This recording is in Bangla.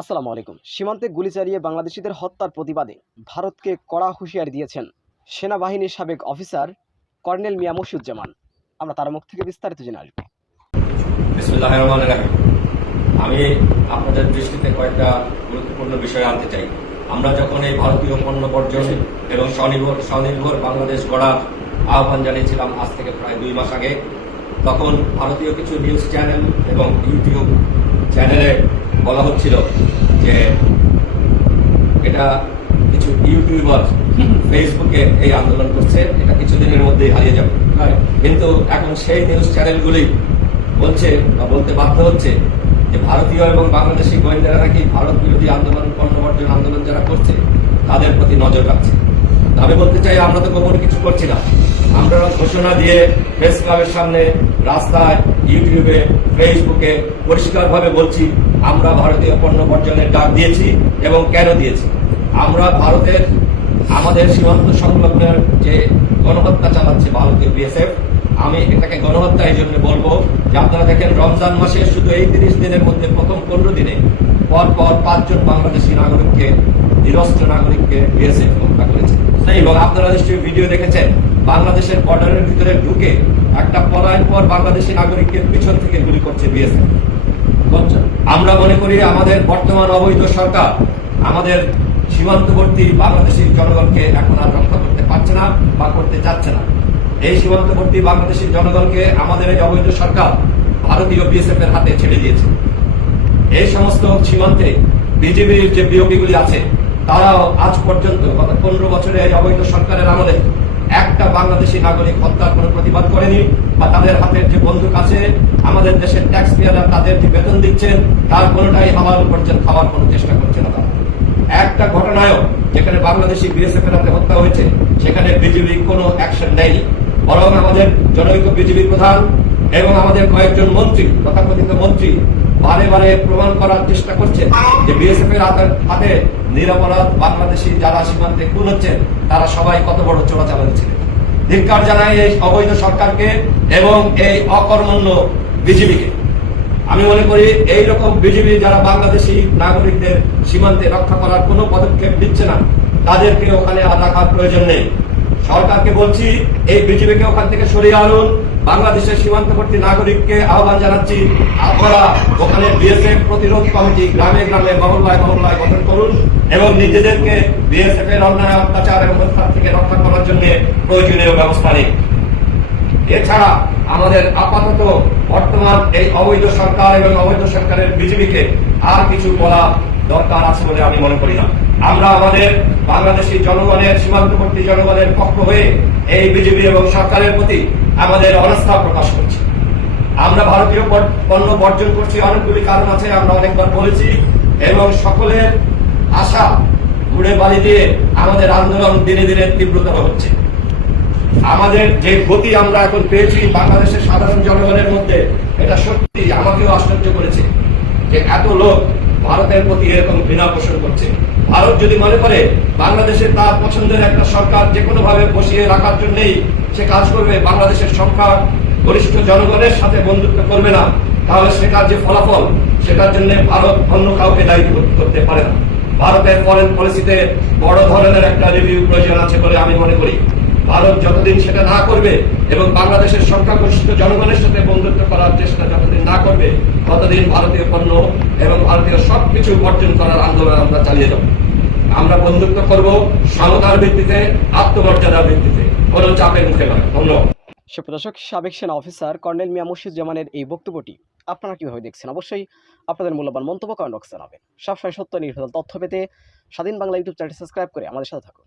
আসসালামু আলাইকুম। সীমান্তে গুলি চালিয়ে বাংলাদেশিদের হত্যার প্রতিবাদে ভারতকে কড়া হুঁশিয়ারি দিয়েছেন সেনাবাহিনীর সাবেক অফিসার কর্নেল মিয়া মশিউজ্জামান। আমরা তার মুখ থেকে বিস্তারিত জেনে আসব। আমি আপনাদের দৃষ্টিতে কয়েকটা গুরুত্বপূর্ণ বিষয় আনতে চাই। আমরা যখন এই ভারতীয় পণ্য বর্জন এবং স্বনির্ভর স্বনির্ভর বাংলাদেশ গড়ার আহ্বান জানিয়েছিলাম আজ থেকে প্রায় দুই মাস আগে তখন ভারতীয় কিছু নিউজ চ্যানেল এবং ইউটিউব চ্যানেলে বলা হচ্ছিল যে এটা কিছু ইউটিউবার ফেসবুকে এই আন্দোলন করছে এটা কিছুদিনের মধ্যেই হারিয়ে যাবে। কিন্তু এখন সেই নিউজ চ্যানেলগুলি বলছে বা বলতে বাধ্য হচ্ছে যে ভারতীয় এবং বাংলাদেশি গোয়েন্দারা নাকি ভারত বিরোধী আন্দোলন পণ্যবর্জন আন্দোলন যারা করছে তাদের প্রতি নজর রাখছে। আমি বলতে চাই আমরা তো কখনো কিছু করছি না। আমরা ঘোষণা দিয়ে প্রেস ক্লাবের সামনে রাস্তায় ইউটিউবে ফেসবুকে পরিষ্কারভাবে বলছি আমরা ভারতীয় পণ্য বর্জনের ডাক দিয়েছি এবং কেন দিয়েছি? আমরা ভারতের আমাদের সীমান্ত সংলগ্নের যে গণহত্যা চালাচ্ছে ভারতীয় বিএসএফ আমি এটাকে গণহত্যা এই জন্য বলব যে আপনারা দেখেন রমজান মাসে শুধু এই তিরিশ দিনের মধ্যে প্রথম পনেরো দিনে পর পর পাঁচজন বাংলাদেশি নাগরিককে নিরস্ত্র নাগরিককে বিএসএফ হত্যা করেছে। এবং আপনারা নিশ্চয়ই ভিডিও দেখেছেন বাংলাদেশের বর্ডারের ভিতরে ঢুকে একটা পলায়ন পর বাংলাদেশি নাগরিককে পিছন থেকে গুলি করছে বিএসএফ আমরা মনে করি আমাদের বর্তমান অবৈধ সরকার আমাদের সীমান্তবর্তী বাংলাদেশি জনগণকে এখন আর রক্ষা করতে পারছে না বা করতে যাচ্ছে না। এই সীমান্তবর্তী বাংলাদেশি জনগণকে আমাদের এই অবৈধ সরকার ভারতীয় বিএসএফ এর হাতে ছেড়ে দিয়েছে। এই সমস্ত সীমান্তে বিজেপির যে বিরোধীগুলি আছে, তারাও আজ পর্যন্ত গত পনেরো বছরে এই অবৈধ সরকারের আমলে একটা বাংলাদেশি নাগরিক হত্যার কোনো প্রতিবাদ করেনি বা তাদের হাতের যে বন্দুক আছে, আমাদের দেশের ট্যাক্স পেয়াররা তাদের যে বেতন দিচ্ছেন, তার কোনোটাই হাওয়ার করছেন খাওয়ার কোনো চেষ্টা করছে না একটা ঘটনায়ও যেখানে বাংলাদেশি বিএসএফ এর হাতে হত্যা হয়েছে, সেখানে বিজেপি কোনো অ্যাকশন নেয়নি। বরং আমাদের জনৈক বিজেপি প্রধান এবং আমাদের কয়েকজন মন্ত্রী, তথাকথিত মন্ত্রী বারে বারে প্রমাণ করার চেষ্টা করছে যে বিএসএফ এর হাতে- নিরাপরাধ বাংলাদেশি যারা সীমান্তে খুন হচ্ছেন, তারা সবাই কত বড় চোরাচালানি ছিলেন। ধিক্কার জানাই এই অবৈধ সরকারকে এবং এই অকর্মণ্য বিজেপিকে আমি মনে করি এই রকম বিজেপি যারা বাংলাদেশি নাগরিকদের সীমান্তে রক্ষা করার কোনো পদক্ষেপ নিচ্ছে না, তাদেরকে ওখানে আর রাখার প্রয়োজন নেই। সরকারকে বলছি, এই বিজেপিকে ওখান থেকে সরিয়ে আনুন। বাংলাদেশের সীমান্তবর্তী নাগরিককে আহ্বান জানাচ্ছি, আপনারা ওখানে বিএসএফ প্রতিরোধ কমিটি গ্রামে গ্রামে মহল্লায় মহল্লায় গঠন করুন এবং নিজেদেরকে বিএসএফ এর অন্যায়, অত্যাচার এবং হত্যা থেকে রক্ষা করার জন্য প্রয়োজনীয় ব্যবস্থা নিন। এছাড়া আমাদের আপাতত বর্তমান এই অবৈধ সরকার এবং অবৈধ সরকারের বিজেপিকে আর কিছু বলা দরকার আছে বলে আমি মনে করি না। আমরা আমাদের বাংলাদেশি জনগণের, সীমান্তবর্তী জনগণের পক্ষ হয়ে এই বিজেপি এবং সরকারের প্রতি আমাদের অনাস্থা প্রকাশ করছি। আমরা ভারতীয় পণ্য- বর্জন করছি, অনেকগুলি কারণ আছে, আমরা অনেকবার বলেছি, এবং সকলের আশা ঘুরে বাড়ি দিয়ে আমাদের আন্দোলন দিনে দিনে তীব্রতর হচ্ছে। আমাদের যে গতি আমরা এখন পেয়েছি বাংলাদেশের সাধারণ জনগণের মধ্যে, এটা সত্যি আমাকেও আশ্চর্য করেছে যে এত লোক ভারতের প্রতি এরকম ঘৃণা পোষণ করছে। ভারত যদি মনে করে বাংলাদেশে তার পছন্দের একটা সরকার যে কোনো ভাবে বসিয়ে রাখার জন্যই সে কাজ করবে, বাংলাদেশের সংখ্যা গরিষ্ঠ জনগণের সাথে বন্ধুত্ব করবে না, তাহলে সেটার যে ফলাফল, সেটার জন্য ভারত অন্য কাউকে দায়ী করতে পারে না। ভারতের ফরেন পলিসিতে বড় ধরনের একটা রিভিউ প্রয়োজন আছে বলে আমি মনে করি। ভারত যতদিন সেটা না করবে এবং বাংলাদেশের সংখ্যাগরিষ্ঠ জনগণের সাথে বন্ধুত্ব করার চেষ্টা যতদিন না করবে, ততদিন ভারতীয় পণ্য এবং ভারতীয় সবকিছু বর্জন করার আন্দোলন আমরা চালিয়ে যাব। আমরা বন্ধুত্ব করব সমতার ভিত্তিতে, আত্মমর্যাদার ভিত্তিতে। কোনো চাপের মুখে নয়। ধন্যবাদ। সুপ্রদর্শক, সাবেক সেনা অফিসার কর্নেল মিয়া মশিউজ্জামানের এই বক্তব্যটি আপনারা কীভাবে দেখছেন? অবশ্যই আপনাদের মূল্যবান মন্তব্য কমেন্ট বক্সে জানাবেন। সবসময় সত্য, নির্ভেজাল তথ্য পেতে স্বাধীন বাংলা ইউটিউব চ্যানেলটি সাবস্ক্রাইব করে আমাদের সাথে থাকুন।